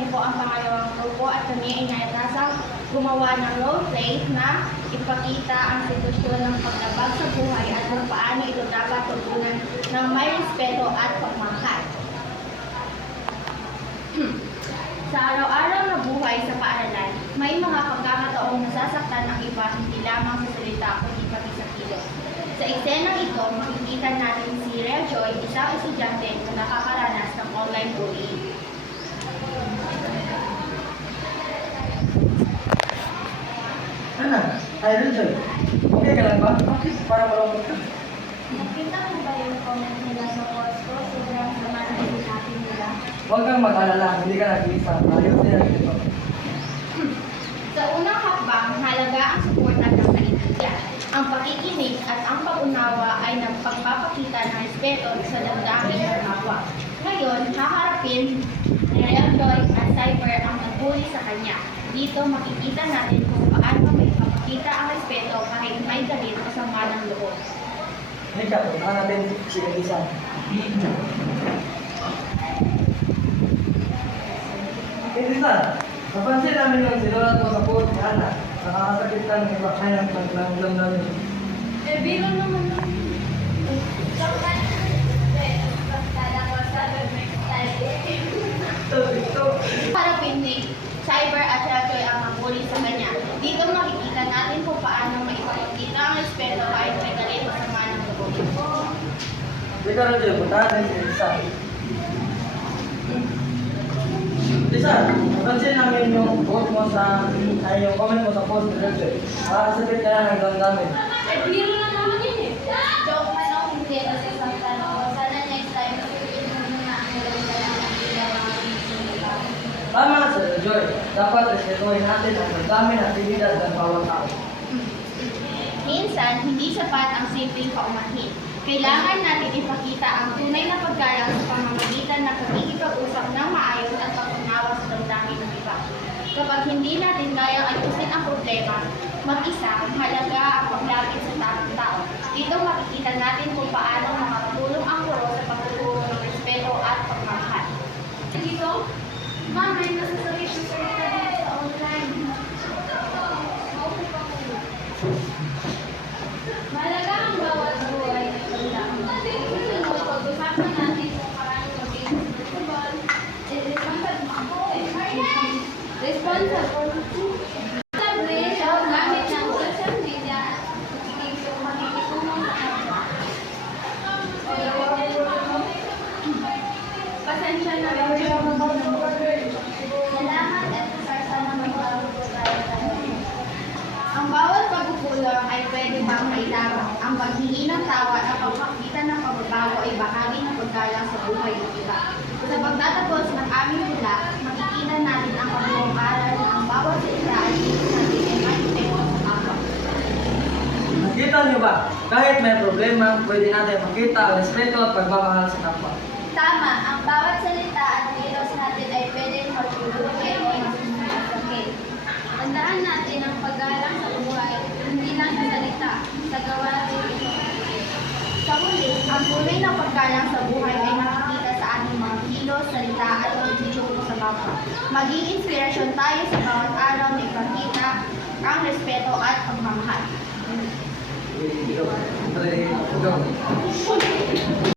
kami po ang pangalawang grupo at kami ay naitasang gumawa ng role play na ipakita ang sitwasyon ng paglabag sa buhay at kung paano ito dapat tugunan ng may respeto at pagmamahal. Sa araw-araw na buhay sa paaralan, may mga pagkakataong nasasaktan ang iba hindi lamang sa salita kundi pati sa kilos. Sa eksenang ito, makikita natin si Rhea Joy, isang estudyante na nakakaranas ng online bullying. Ano? Ay, Joy. Okay ka lang ba? Bakit? Para malungkot ka. Nakita mo ba yung comment nila sa post ko? Sobrang sama na natin nila. Huwag kang mag-alala, hindi ka nag-iisa. Ayos na yan dito. Sa unang hakbang, halaga ang suporta ng kaibigan. Ang pakikinig at ang pag-unawa ay nagpagpapakita ng respeto sa damdamin ng kapwa. Ngayon, haharapin ni Rhea Joy at Cyber ang nagbuli sa kanya. Dito makikita natin kung paano may papakita ang respeto kahit may galit o sama ng loob. Halika, puntahan natin si Elisa. Elisa, napansin namin yung sinulat mo sa post ni Ana. Nakakasakit ka ng iba kaya ng namin. Biro naman. Ito. Harapin ni Cyber at Rhea Joy ang nagbuli sa kanya. Dito makikita natin kung paano may ipapakita ang respeto kahit may galit o sama ng loob. Halika na dyan, puntahan natin si Elisa. Elisa, napansin namin yung post mo sa, yung comment mo sa post ni Rachel. Nakakasakit ka na ng namin. Biro na naman yun eh. Joke man ako, hindi kasi saktan ako. Sana next time, sabihin mo na ang Tama sa Joy, dapat respetuhin natin ang damdamin at dignidad ng bawat tao. Minsan, hindi sapat ang simpleng paumanhin. Kailangan natin ipakita ang tunay na paggalang sa pamamagitan ng pagkikipag-usap ng maayos at pag-unawa sa damdamin ng iba. Kapag hindi natin kayang ayusin ang problema, mag-isa, mahalaga ang paglapit sa tamang tao. Dito makikita natin kung paano makakatulong ang puro sa pagtuturo ng respeto at pagmamahal. Dito, ma'am, may nasasabi siya sa online. Mahalaga ang bawat buhay na paglaang. Susunod, pag-usapan natin kung paano maging responsible. Gamit ng social media at makikitulong sa kanila. Pasensya na rin. Salamat at sana magbago tayo. Ang bawat pagkukulang ay pwede bang kailangan. Ang paghingi ng tawad at pagpakita ng pagbabago ay bahagi ng paggalang sa buhay ng iba. Sa pagtatapos ng aming tula, makikita natin ang kabuong aral na ang bawat salita ay ibig sabihin ay may epekto sa kapwa. Nakita niyo ba? Kahit may problema, pwede natin makita ang respeto at pagmamahal sa kapwa. Tama, ang bawat salita at kilos natin ay pwedeng magtulungan o masasakit. Tandaan natin ang paggalang sa buhay, hindi lang sa salita, sa gawa rin ito. Sa huli, ang tunay na paggalang sa buhay ay nakikita sa ating mga kilos, salita at pagtutulong sa kapwa. Maging inspirasyon tayo sa bawat araw na ipakita ang respeto at pagmamahal. Ito.